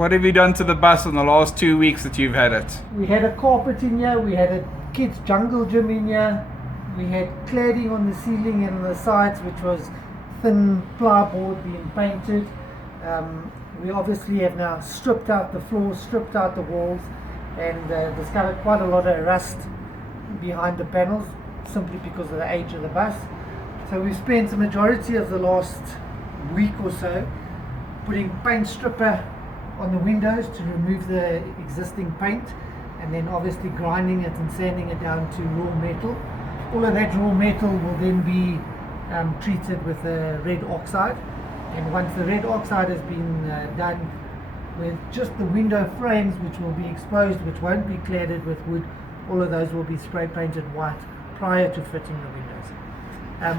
What have you done to the bus in the last 2 weeks that you've had it? We had a carpet in here, we had a kids jungle gym in here, we had cladding on the ceiling and the sides, which was thin plyboard being painted. We obviously have now stripped out the floors, stripped out the walls, and discovered quite a lot of rust behind the panels, simply because of the age of the bus. So we spent the majority of the last week or so putting paint stripper on the windows to remove the existing paint, and then obviously grinding it and sanding it down to raw metal. All of that raw metal will then be treated with red oxide, and once the red oxide has been done with just the window frames, which will be exposed, which won't be cladded with wood, all of those will be spray painted white prior to fitting the windows.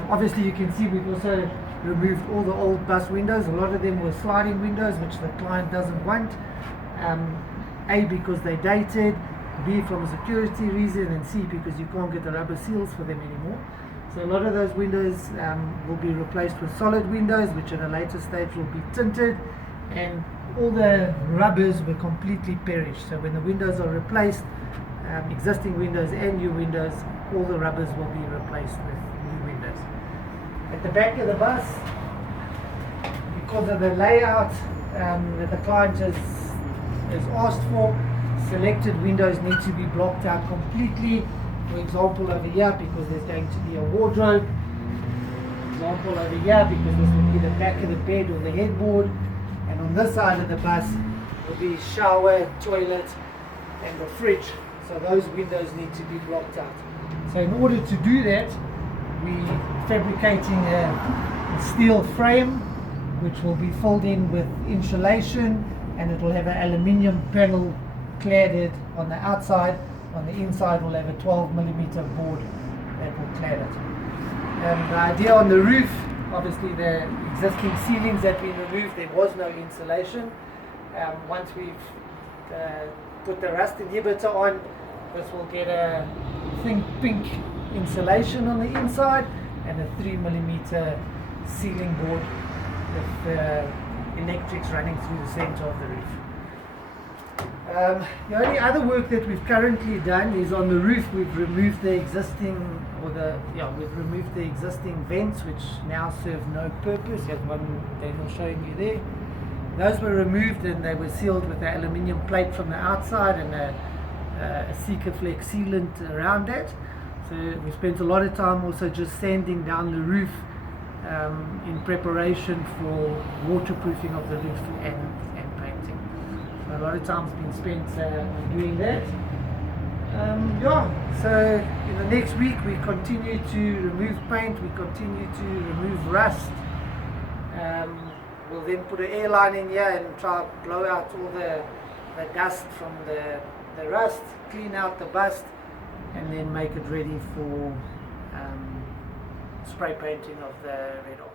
Obviously you can see we've also removed all the old bus windows. A lot of them were sliding windows, which the client doesn't want. A, because they're dated, B, from a security reason, and C, because you can't get the rubber seals for them anymore. So a lot of those windows will be replaced with solid windows, which at a later stage will be tinted, and all the rubbers were completely perished. So when the windows are replaced, existing windows and new windows, all the rubbers will be replaced with new windows. At the back of the bus, because of the layout that the client has asked for, selected windows need to be blocked out completely. For example, over here, because there's going to be a wardrobe. Example over here, because this will be the back of the bed or the headboard. And on this side of the bus will be shower, toilet, and the fridge. So those windows need to be blocked out. So in order to do that, we're fabricating a steel frame, which will be filled in with insulation, and it will have an aluminium panel cladded on the outside. On the inside we'll have a 12mm board that will clad it. The idea on the roof, obviously the existing ceilings have been removed, there was no insulation. Once we've put the rust inhibitor on, this will get a think pink insulation on the inside and a 3mm ceiling board with electrics running through the center of the roof. The only other work that we've currently done is on the roof. We've removed the existing, we've removed the existing vents, which now serve no purpose. There's one Daniel showing you there. Those were removed and they were sealed with an aluminium plate from the outside and a Sikaflex sealant around that. So we spent a lot of time also just sanding down the roof in preparation for waterproofing of the roof and painting. So a lot of time's been spent on doing that. So in the next week we continue to remove paint, we continue to remove rust. We'll then put an airline in here and try to blow out all the dust from the rust, clean out the bust, and then make it ready for spray painting of the red oxide.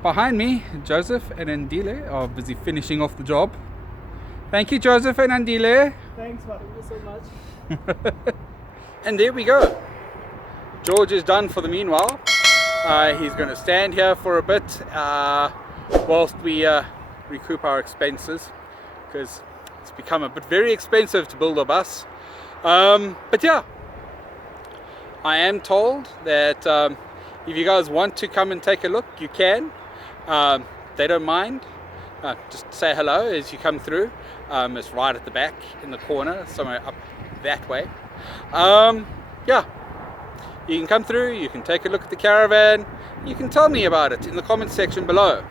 Behind me, Joseph and Andile are busy finishing off the job. Thank you, Joseph and Andile. Thanks, man. Thank you so much. And there we go. George is done for the meanwhile. He's going to stand here for a bit whilst we recoup our expenses, because it's become a bit very expensive to build a bus. But yeah, I am told that if you guys want to come and take a look, you can. They don't mind. Just say hello as you come through. It's right at the back in the corner, somewhere up that way. Yeah, You can come through, you can take a look at the caravan, you can tell me about it in the comments section below.